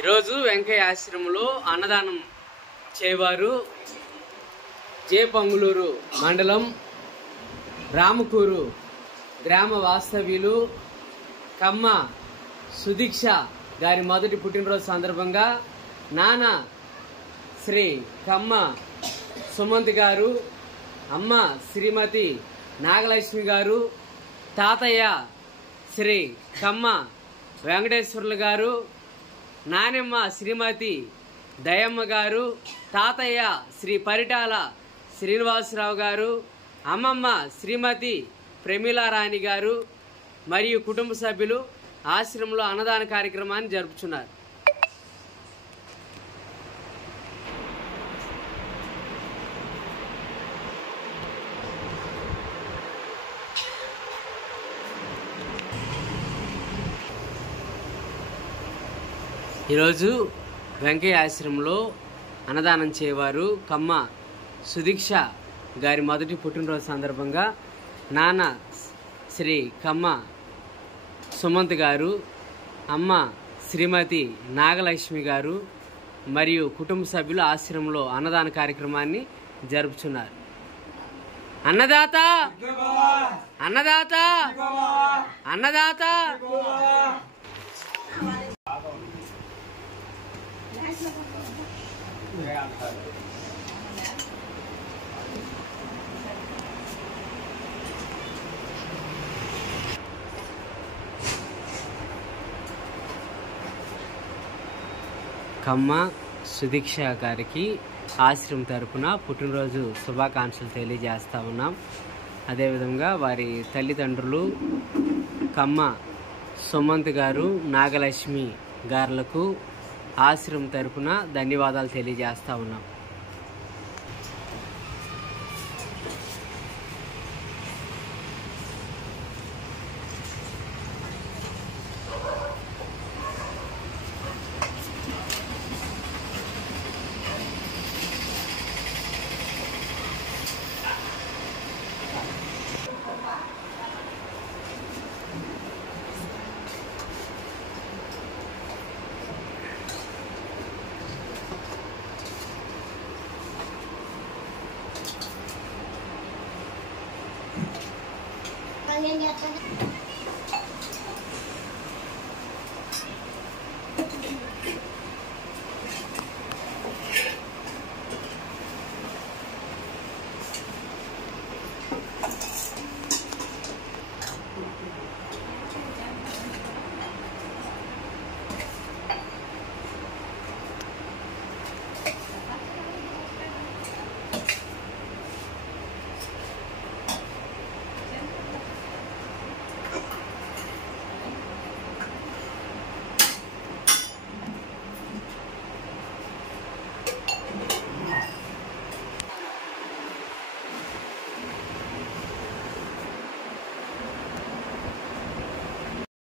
ఈరోజు వెంకయ్య ఆశ్రమంలో అన్నదానం చేయవారు జేపంగులూరు మండలం రామకూరు గ్రామ వాస్తవ్యులు కమ్మ సుదీక్ష గారి మొదటి పుట్టినరోజు సందర్భంగా నాన్న శ్రీ కమ్మ సుమంత్ గారు, అమ్మ శ్రీమతి నాగలక్ష్మి గారు, తాతయ్య శ్రీ కమ్మ వెంకటేశ్వర్లు గారు, నానమ్మ శ్రీమతి దయమ్మ గారు, తాతయ్య శ్రీ పరిటాల శ్రీనివాసరావు గారు, అమ్మమ్మ శ్రీమతి ప్రమీలారాణి గారు మరియు కుటుంబ సభ్యులు ఆశ్రమంలో అన్నదాన కార్యక్రమాన్ని జరుపుతున్నారు. ఈరోజు వెంకయ్య ఆశ్రమంలో అన్నదానం చేయవారు కమ్మ సుదీక్ష గారి మొదటి పుట్టినరోజు సందర్భంగా నాన్న శ్రీ కమ్మ సుమంత్ గారు, అమ్మ శ్రీమతి నాగలక్ష్మి గారు మరియు కుటుంబ సభ్యులు ఆశ్రమంలో అన్నదాన కార్యక్రమాన్ని జరుపుతున్నారు. అన్నదాత అన్నదాత అన్నదాత కమ్మ సుదీక్ష గారికి ఆశ్రమం తరపున పుట్టినరోజు శుభాకాంక్షలు తెలియజేస్తా ఉన్నాం. అదేవిధంగా వారి తల్లిదండ్రులు కమ్మ సుమంత్ గారు, నాగలక్ష్మి గారులకు ఆశ్రమం తరపున ధన్యవాదాలు తెలియజేస్తా ఉన్నాం.